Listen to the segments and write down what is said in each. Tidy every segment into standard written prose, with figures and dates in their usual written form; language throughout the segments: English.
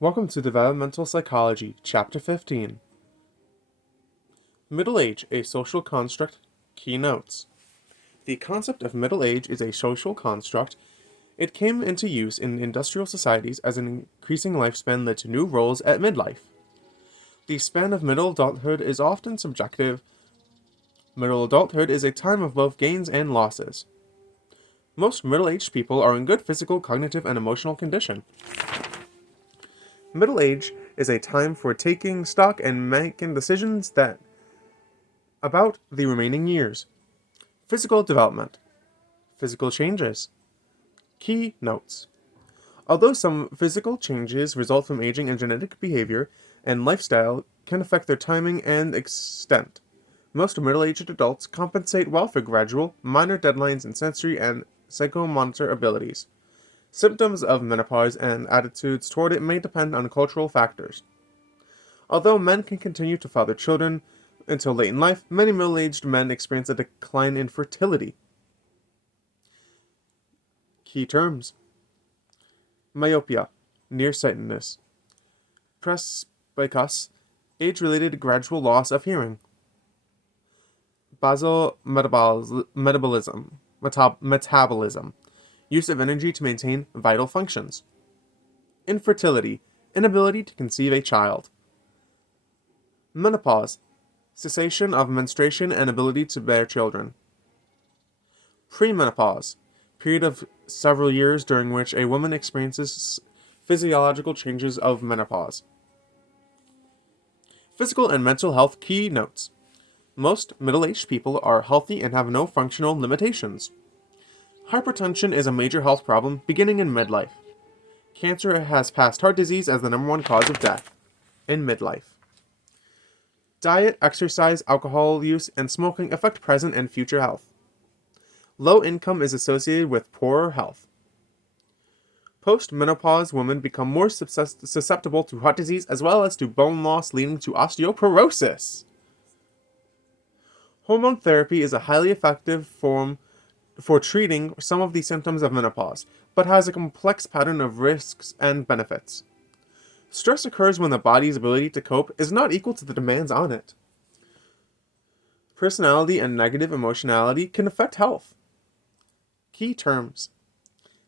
Welcome to Developmental Psychology, Chapter 15. Middle age, a social construct. Keynotes. The concept of middle age is a social construct. It came into use in industrial societies as an increasing lifespan led to new roles at midlife. The span of middle adulthood is often subjective. Middle adulthood is a time of both gains and losses. Most middle-aged people are in good physical, cognitive, and emotional condition. Middle age is a time for taking stock and making decisions about the remaining years. Physical development. Physical changes. Key notes. Although some physical changes result from aging and genetic behavior and lifestyle can affect their timing and extent, most middle-aged adults compensate well for gradual, minor deadlines in sensory and psychomotor abilities. Symptoms of menopause and attitudes toward it may depend on cultural factors. Although men can continue to father children until late in life, many middle-aged men experience a decline in fertility. Key terms. Myopia, nearsightedness. Presbycusis, age-related gradual loss of hearing. Basal metabolism, use of energy to maintain vital functions. Infertility, inability to conceive a child. Menopause, cessation of menstruation and ability to bear children. Premenopause, period of several years during which a woman experiences physiological changes of menopause. Physical and mental health key notes. Most middle-aged people are healthy and have no functional limitations. Hypertension is a major health problem beginning in midlife. Cancer has passed heart disease as the number one cause of death in midlife. Diet, exercise, alcohol use, and smoking affect present and future health. Low income is associated with poorer health. Post-menopause women become more susceptible to heart disease as well as to bone loss leading to osteoporosis. Hormone therapy is a highly effective form for treating some of the symptoms of menopause, but has a complex pattern of risks and benefits. Stress occurs when the body's ability to cope is not equal to the demands on it. Personality and negative emotionality can affect health. Key terms.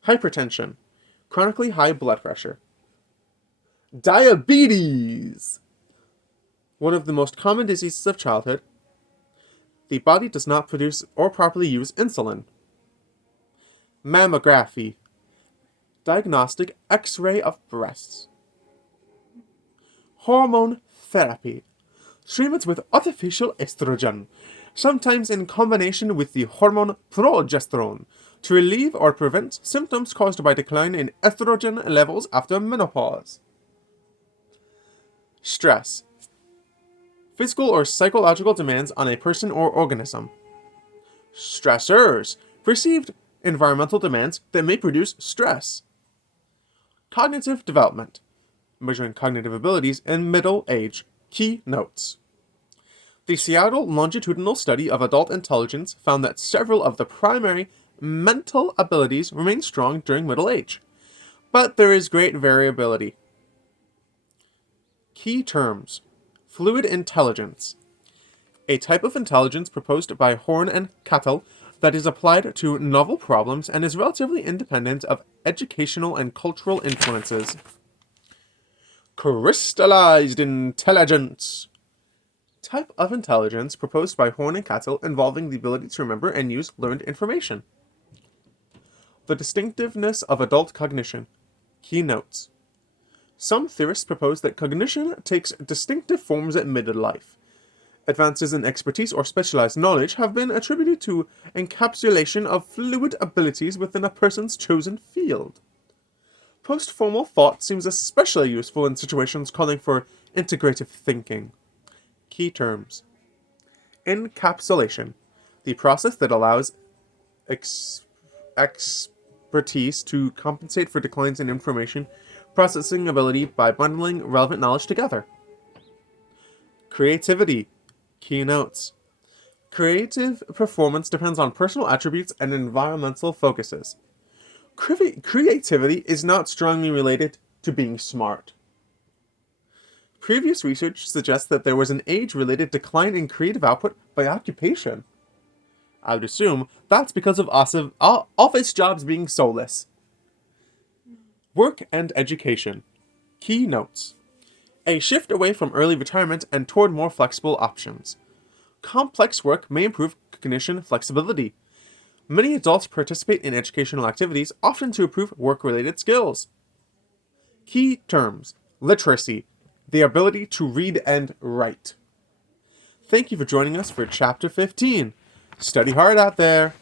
Hypertension, chronically high blood pressure. Diabetes, one of the most common diseases of childhood. The body does not produce or properly use insulin. Mammography, diagnostic X-ray of breasts. Hormone therapy, treatments with artificial estrogen, sometimes in combination with the hormone progesterone, to relieve or prevent symptoms caused by decline in estrogen levels after menopause. Stress, physical or psychological demands on a person or organism. Stressors, perceived environmental demands that may produce stress. Cognitive development, measuring cognitive abilities in middle age. Key notes. The Seattle longitudinal study of adult intelligence found that several of the primary mental abilities remain strong during middle age, but there is great variability. Key terms. Fluid intelligence, a type of intelligence proposed by Horn and Cattell that is applied to novel problems and is relatively independent of educational and cultural influences. Crystallized intelligence, type of intelligence proposed by Horn and Cattell involving the ability to remember and use learned information. The distinctiveness of adult cognition. Key notes. Some theorists propose that cognition takes distinctive forms at midlife. Advances in expertise or specialized knowledge have been attributed to encapsulation of fluid abilities within a person's chosen field. Post-formal thought seems especially useful in situations calling for integrative thinking. Key terms. Encapsulation, the process that allows expertise to compensate for declines in information processing ability by bundling relevant knowledge together. Creativity. Key notes. Creative performance depends on personal attributes and environmental focuses. Creativity is not strongly related to being smart. Previous research suggests that there was an age-related decline in creative output by occupation. I would assume that's because of office jobs being soulless. Work and education. Key notes. A shift away from early retirement and toward more flexible options. Complex work may improve cognition flexibility. Many adults participate in educational activities, often to improve work-related skills. Key terms. Literacy. The ability to read and write. Thank you for joining us for Chapter 15. Study hard out there.